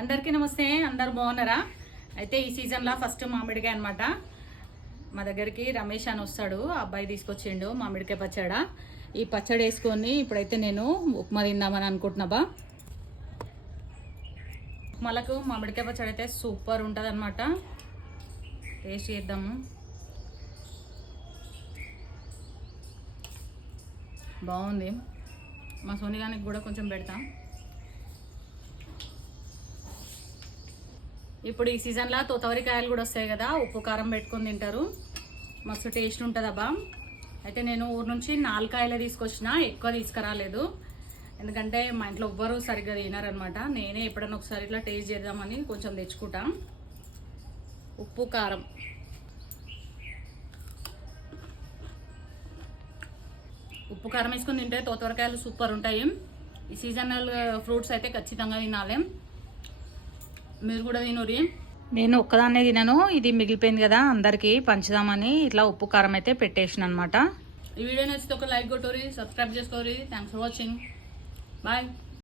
అందరికీ నమస్తే. అందరు బాగున్నారా? అయితే ఈ సీజన్లో ఫస్ట్ మామిడికాయ అనమాట. మా దగ్గరికి రమేష్ అని వస్తాడు, అబ్బాయి తీసుకొచ్చిండు మామిడికాయ పచ్చడి. ఈ పచ్చడి వేసుకొని ఇప్పుడైతే నేను ఉప్మా తిందామని అనుకుంటున్నాబా. ఉప్మాలకు మామిడికాయ పచ్చడి అయితే సూపర్ ఉంటుంది అనమాట. టేస్ట్ చేద్దాము. బాగుంది. మా సోనిగానికి కూడా కొంచెం పెడతాం. ఇప్పుడు ఈ సీజన్లో తోతవరికాయలు కూడా వస్తాయి కదా, ఉప్పు కారం పెట్టుకొని తింటారు, మస్తు టేస్ట్ ఉంటుంది అబ్బా. అయితే నేను ఊరు నుంచి 4 కాయలు తీసుకొచ్చిన, ఎక్కువ తీసుకురాలేదు, ఎందుకంటే మా ఇంట్లో ఎవ్వరు సరిగ్గా తినారనమాట. నేనే ఎప్పుడైనా ఒకసారి ఇట్లా టేస్ట్ చేద్దామని కొంచెం తెచ్చుకుంటా. ఉప్పు కారం ఉప్పు కారం వేసుకొని తింటే తోతవరకాయలు సూపర్ ఉంటాయి. ఈ సీజనల్ ఫ్రూట్స్ అయితే ఖచ్చితంగా తినాలి. మీరు కూడా తినూరి. నేను ఒక్కదాన్నే తినను, ఇది మిగిలిపోయింది కదా అందరికీ పంచుదామని ఇట్లా ఉప్పు కారం అయితే పెట్టేసిన అనమాట. ఈ వీడియో నచ్చితే ఒక లైక్ కొట్టూరి, సబ్స్క్రైబ్ చేసుకోరి. Thanks for watching. బాయ్.